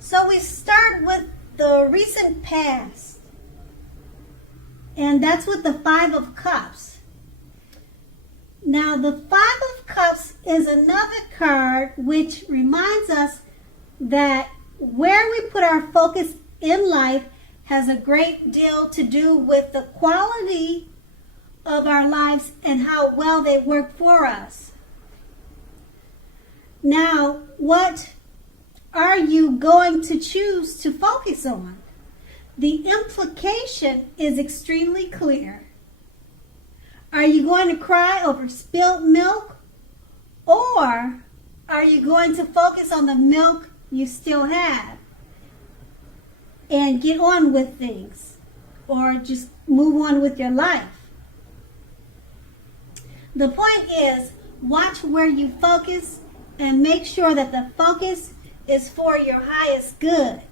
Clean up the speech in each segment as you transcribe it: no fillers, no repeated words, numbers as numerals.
So we start with the recent past. And that's with the Five of Cups. Now the Five of Cups is another card which reminds us that where we put our focus in life has a great deal to do with the quality of our lives and how well they work for us. Now, what are you going to choose to focus on? The implication is extremely clear. Are you going to cry over spilt milk, or are you going to focus on the milk you still have and get on with things, or just move on with your life? The point is, watch where you focus and make sure that the focus is for your highest good.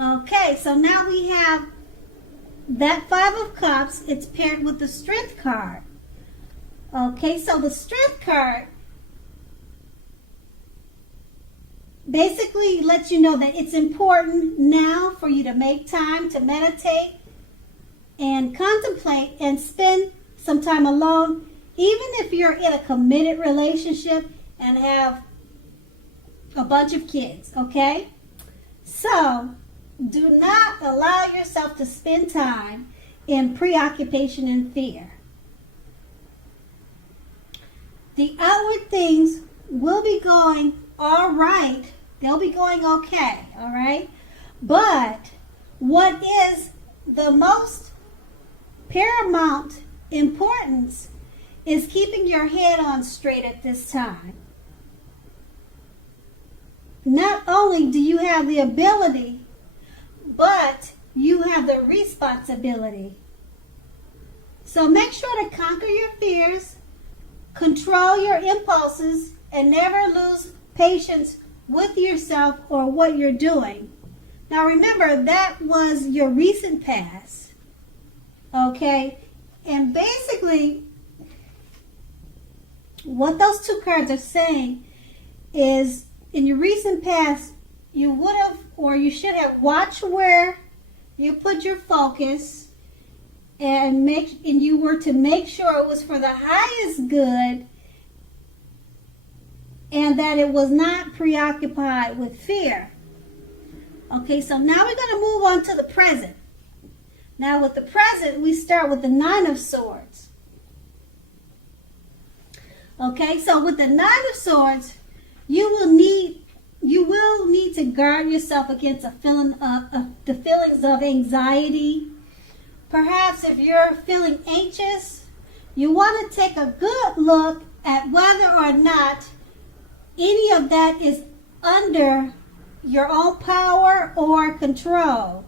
Okay, so now we have that Five of Cups. It's paired with the Strength card. Okay, so the Strength card basically lets you know that it's important now for you to make time to meditate and contemplate and spend some time alone, even if you're in a committed relationship and have a bunch of kids, okay? So, do not allow yourself to spend time in preoccupation and fear. The outward things will be going all right. They'll be going okay, all right? But what is the most paramount importance is keeping your head on straight at this time. Not only do you have the ability, but you have the responsibility. So make sure to conquer your fears, control your impulses, and never lose patience with yourself or what you're doing. Now remember, that was your recent past. Okay? And basically, what those two cards are saying is, in your recent past, you would have, or you should have, watched where you put your focus and you were to make sure it was for the highest good and that it was not preoccupied with fear. Okay, so now we're going to move on to the present. Now with the present, we start with the Nine of Swords. Okay, so with the Nine of Swords, you will need to guard yourself against the feelings of anxiety. Perhaps if you're feeling anxious, you want to take a good look at whether or not any of that is under your own power or control.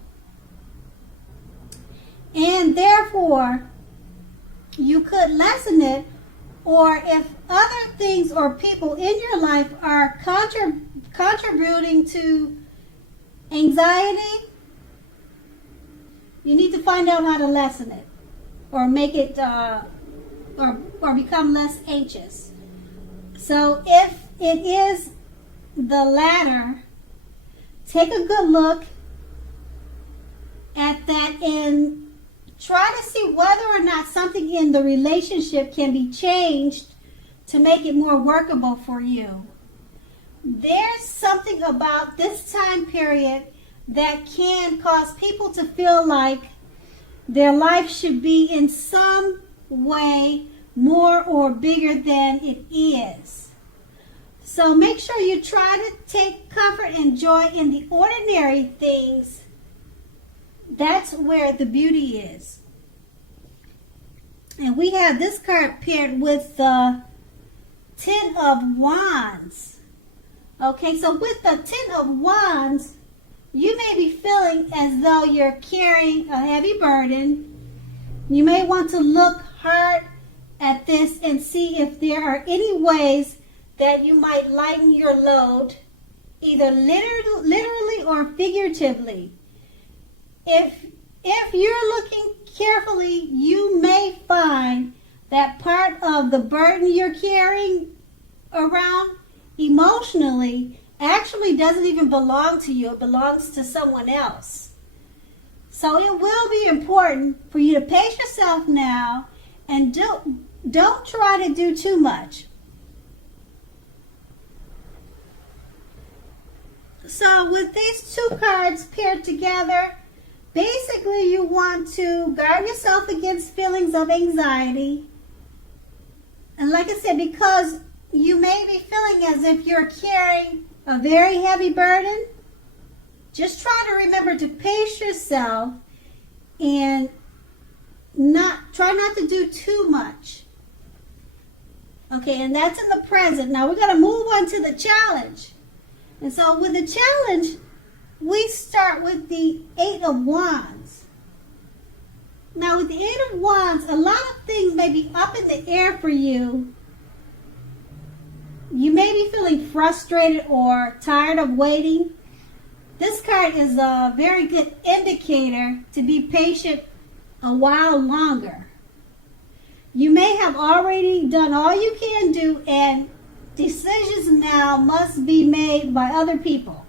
And therefore, you could lessen it, or if other things or people in your life are contributing to anxiety, you need to find out how to lessen it or make it or become less anxious. So if it is the latter, take a good look at that and try to see whether or not something in the relationship can be changed to make it more workable for you. There's something about this time period that can cause people to feel like their life should be in some way more or bigger than it is. So make sure you try to take comfort and joy in the ordinary things. That's where the beauty is. And we have this card paired with the Ten of Wands. Okay, so with the Ten of Wands, you may be feeling as though you're carrying a heavy burden. You may want to look hard at this and see if there are any ways that you might lighten your load, either literally or figuratively. If you're looking carefully, you may find that part of the burden you're carrying around emotionally actually doesn't even belong to you. It belongs to someone else. So it will be important for you to pace yourself now and don't try to do too much. So with these two cards paired together, basically you want to guard yourself against feelings of anxiety. And like I said, because you may be feeling as if you're carrying a very heavy burden, just try to remember to pace yourself and try not to do too much. Okay, and that's in the present. Now we're going to move on to the challenge. And so with the challenge, we start with the Eight of Wands. Now with the Eight of Wands, a lot of things may be up in the air for you. You may be feeling frustrated or tired of waiting. This card is a very good indicator to be patient a while longer. You may have already done all you can do, and decisions now must be made by other people.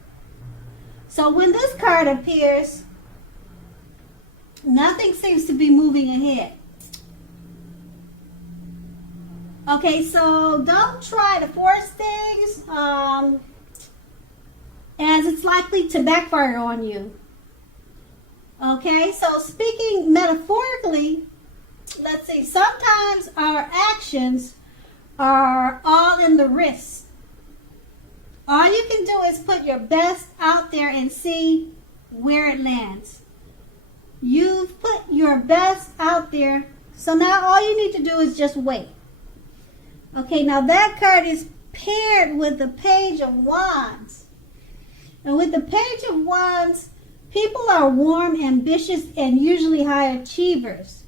So when this card appears, nothing seems to be moving ahead. Okay, so don't try to force things, as it's likely to backfire on you. Okay, so speaking metaphorically, let's see, sometimes our actions are all in the wrist. All you can do is put your best out there and see where it lands. You've put your best out there, so now all you need to do is just wait. Okay, now that card is paired with the Page of Wands. And with the Page of Wands, people are warm, ambitious, and usually high achievers.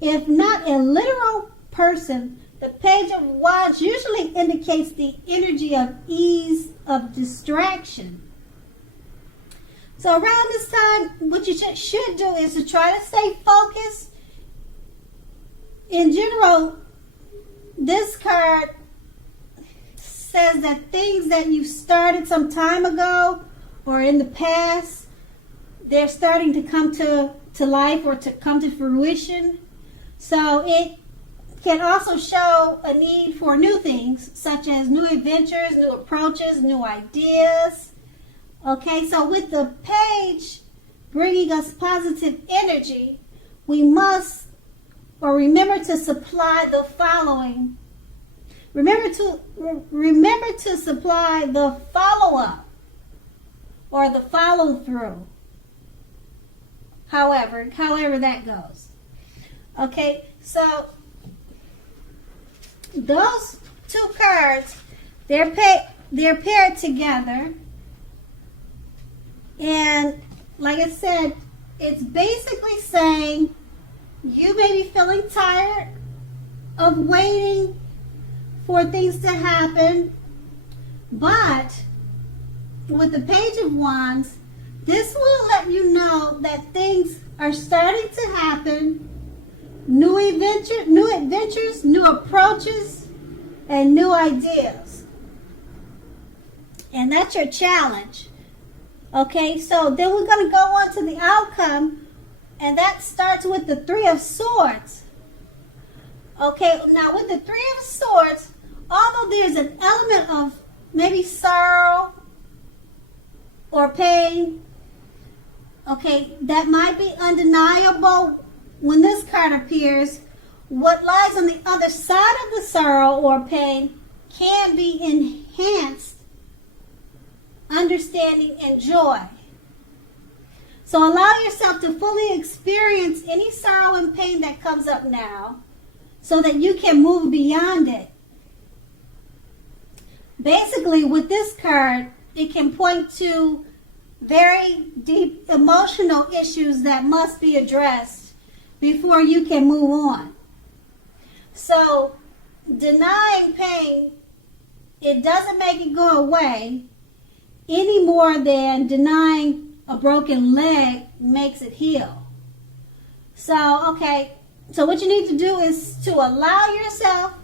If not a literal person, the Page of Wands usually indicates the energy of ease, of distraction. So around this time, what you should do is to try to stay focused. In general, this card says that things that you started some time ago or in the past, they're starting to come to life or to come to fruition. So it can also show a need for new things, such as new adventures, new approaches, new ideas. Okay, so with the page bringing us positive energy, we must remember to supply the following. Remember to supply the follow-up or the follow-through. However that goes. Okay, so those two cards, they're paired together. And like I said, it's basically saying you may be feeling tired of waiting for things to happen, but with the Page of Wands, this will let you know that things are starting to happen. New adventures, new approaches, and new ideas. And that's your challenge. Okay, so then we're going to go on to the outcome, and that starts with the Three of Swords. Okay, now with the Three of Swords, although there's an element of maybe sorrow or pain, okay, that might be undeniable when this card appears. What lies on the other side of the sorrow or pain can be enhanced understanding and joy. So allow yourself to fully experience any sorrow and pain that comes up now so that you can move beyond it. Basically, with this card, it can point to very deep emotional issues that must be addressed before you can move on. So, denying pain, it doesn't make it go away any more than denying a broken leg makes it heal. So, okay, so what you need to do is to allow yourself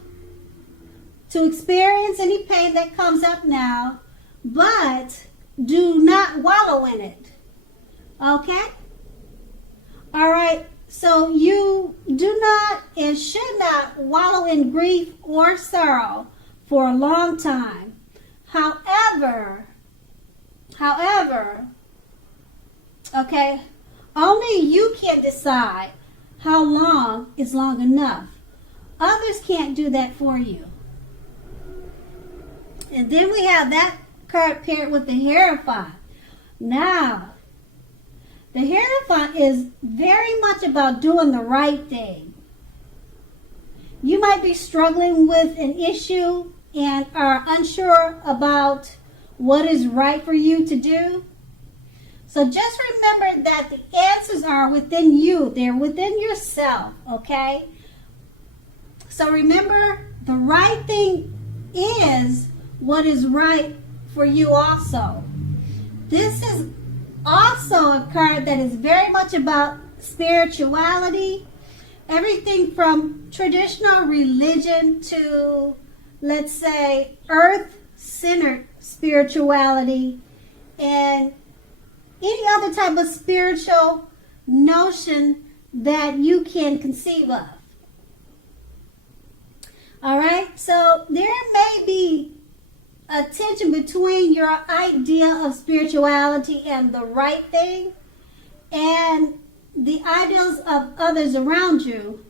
to experience any pain that comes up now, but do not wallow in it. Okay? All right. So you do not and should not wallow in grief or sorrow for a long time. However, okay, only you can decide how long is long enough. Others can't do that for you. And then we have that card paired with the Hierophant. Now, the Hierophant is very much about doing the right thing. You might be struggling with an issue and are unsure about what is right for you to do. So just remember that the answers are within you. They're within yourself, okay? So remember, the right thing is what is right for you also. This is also a card that is very much about spirituality. Everything from traditional religion to, let's say, earth-centered spirituality and any other type of spiritual notion that you can conceive of. All right, so there may be a tension between your idea of spirituality and the right thing and the ideals of others around you.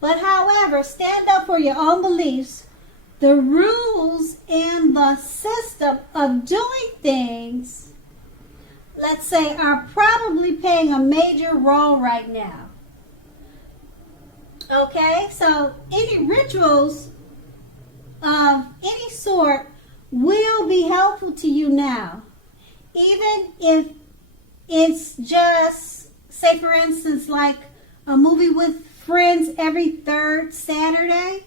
But however, stand up for your own beliefs. The rules and the system of doing things, let's say, are probably playing a major role right now. Okay, so any rituals of any sort will be helpful to you now. Even if it's just, say for instance, like a movie with friends every third Saturday.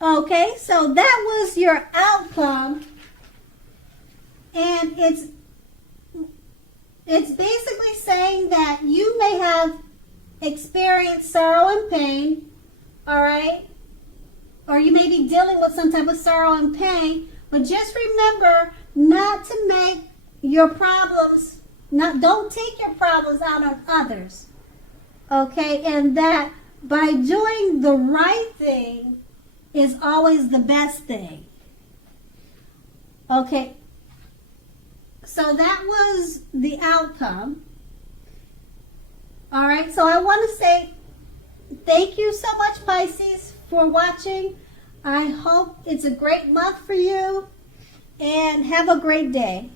Okay, so that was your outcome. And it's basically saying that you may have experienced sorrow and pain, all right? Or you may be dealing with some type of sorrow and pain, but just remember not to make your problems, don't take your problems out on others, okay? And that by doing the right thing is always the best thing. Okay, so that was the outcome. All right, so I want to say thank you so much, Pisces, for watching. I hope it's a great month for you, and have a great day.